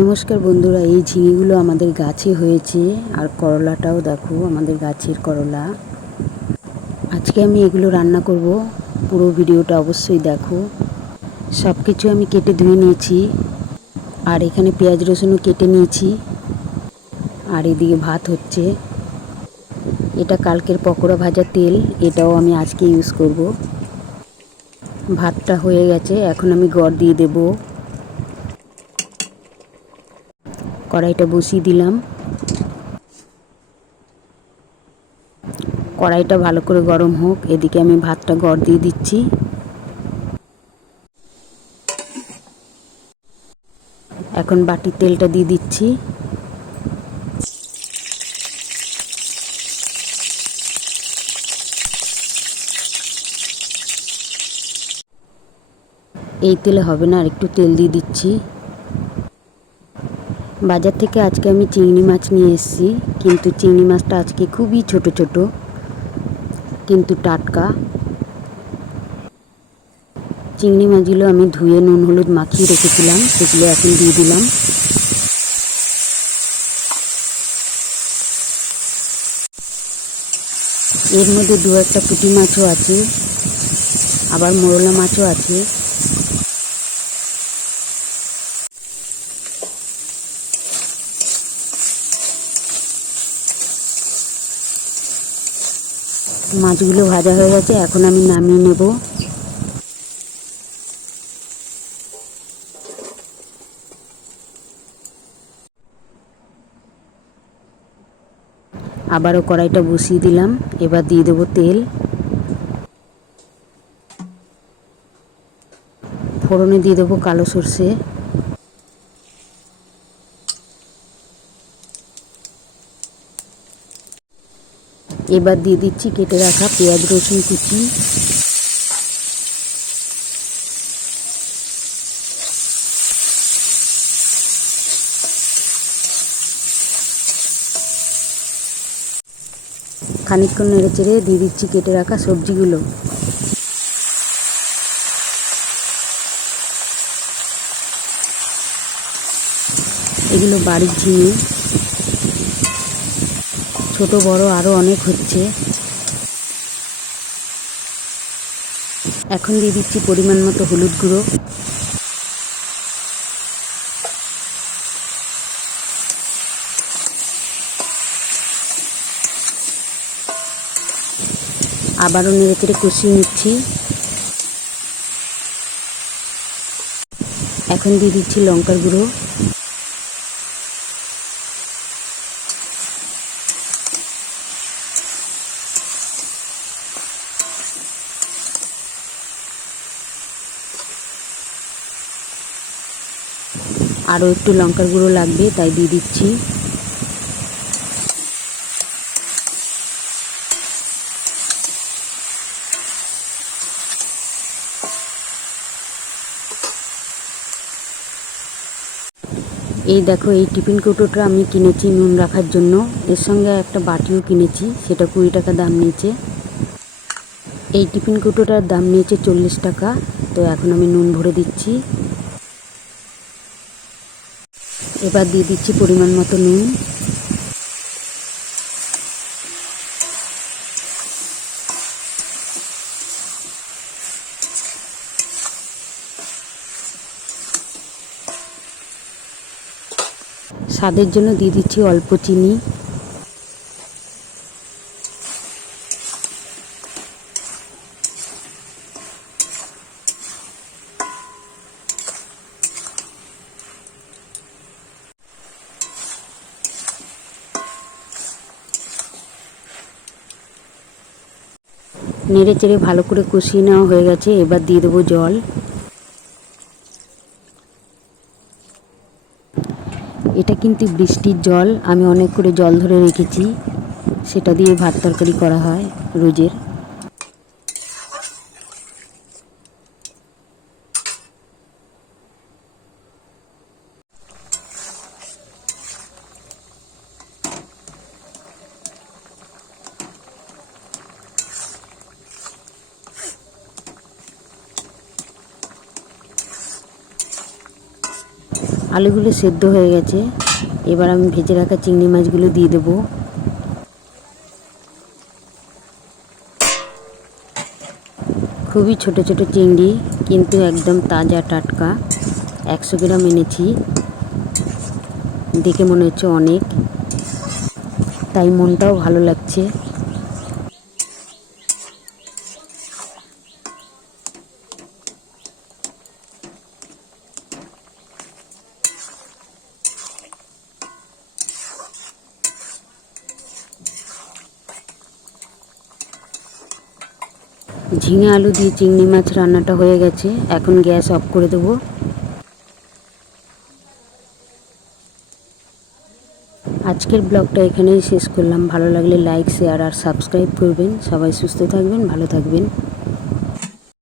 নমস্কার বন্ধুরা, এই ঝিঙেগুলো আমাদের গাছে হয়েছে আর করলাটাও দেখো, আমাদের গাছের করলা। আজকে আমি এগুলো রান্না করব, পুরো ভিডিওটা অবশ্যই দেখো। সব কিছু আমি কেটে ধুয়ে নিয়েছি, আর এখানে পেঁয়াজ রসুনও কেটে নিয়েছি, আর এদিকে ভাত হচ্ছে। এটা কালকের পকোড়া ভাজা তেল, এটাও আমি আজকে ইউজ করব। ভাতটা হয়ে গেছে, এখন আমি গড় দিয়ে দেবো। কড়াইটা বসিয়ে দিলাম। কড়াইটা ভালো করে গরম হোক, এদিকে আমি ভাতটা গড় দিয়ে দিচ্ছি। এখন বাটির তেলটা দিয়ে দিচ্ছি। এই তেলে হবে না, আর একটু তেল দিয়ে দিচ্ছি। বাজার থেকে আজকে আমি চিংড়ি মাছ নিয়ে এসেছি। কিন্তু চিংড়ি মাছটা আজকে খুবই ছোট ছোট। কিন্তু টাটকা। চিংড়ি মাছগুলো আমি ধুয়ে নুন, হলুদ মাখিয়ে রেখেছিলাম। সেগুলো এখন দিয়ে দিলাম। এর মধ্যে দু একটা পুঁটি মাছও আছে। আবার মোরলা মাছও আছে। মাছগুলো ভাজা হয়ে গেছে, এখন আমি নামিয়ে নেব। আবারও কড়াইটা বসিয়ে দিলাম, এবার দিয়ে দেবো তেল। ফোড়নে দিয়ে দেবো কালো সর্ষে। এবার দিয়ে দিচ্ছি কেটে রাখা পেঁয়াজ, রসুন, কুচি। খানিকক্ষণ নেড়ে চেড়ে দিয়ে দিচ্ছি কেটে রাখা সবজিগুলো। এগুলো বাড়ির ঝিঙে। ছোট, বড় আরও অনেক হচ্ছে। এখন দিয়ে দিচ্ছি পরিমাণ মতো হলুদ গুঁড়ো। আবারও নেড়ে চেড়ে কষিয়ে নিচ্ছি। এখন দিয়ে দিচ্ছি লঙ্কার গুঁড়ো। আরও একটু লঙ্কার গুঁড়ো লাগবে, তাই দিয়ে দিচ্ছি। এই দেখো, এই টিফিন কৌটোটা আমি কিনেছি নুন রাখার জন্য। এর সঙ্গে একটা বাটিও কিনেছি, সেটা কুড়ি টাকা দাম নিয়েছে। এই টিফিন কৌটোটার দাম নিয়েছে চল্লিশ টাকা, তো এখন আমি নুন ভরে দিচ্ছি। এবার দিয়ে দিচ্ছি পরিমাণ মতো নুন। স্বাদের জন্য দিয়ে দিচ্ছি অল্প চিনি। নেড়ে চেড়ে ভালো করে কষিয়ে নেওয়া হয়ে গেছে, এবার দিয়ে দেবো জল। এটা কিন্তু বৃষ্টির জল, আমি অনেক করে জল ধরে রেখেছি। সেটা দিয়ে ভাত তরকারি করা হয় রোজের। আলুগুলো সেদ্ধ হয়ে গেছে। এবার আমি ভেজে রাখা চিংড়ি মাছগুলো দিয়ে দেবো। খুবই ছোট ছোট চিংড়ি, কিন্তু একদম তাজা, টাটকা। একশো গ্রাম এনেছি। দেখে মনে হচ্ছে অনেক। তাই মনটাও ভালো লাগছে। ঝিঙে আলু দিয়ে চিংড়ি মাছ রান্নাটা হয়ে গেছে। এখন গ্যাস অফ করে দেবো। আজকের ব্লগটা এখানেই শেষ করলাম। ভালো লাগলে লাইক, শেয়ার আর সাবস্ক্রাইব করবেন। সবাই সুস্থ থাকবেন, ভালো থাকবেন।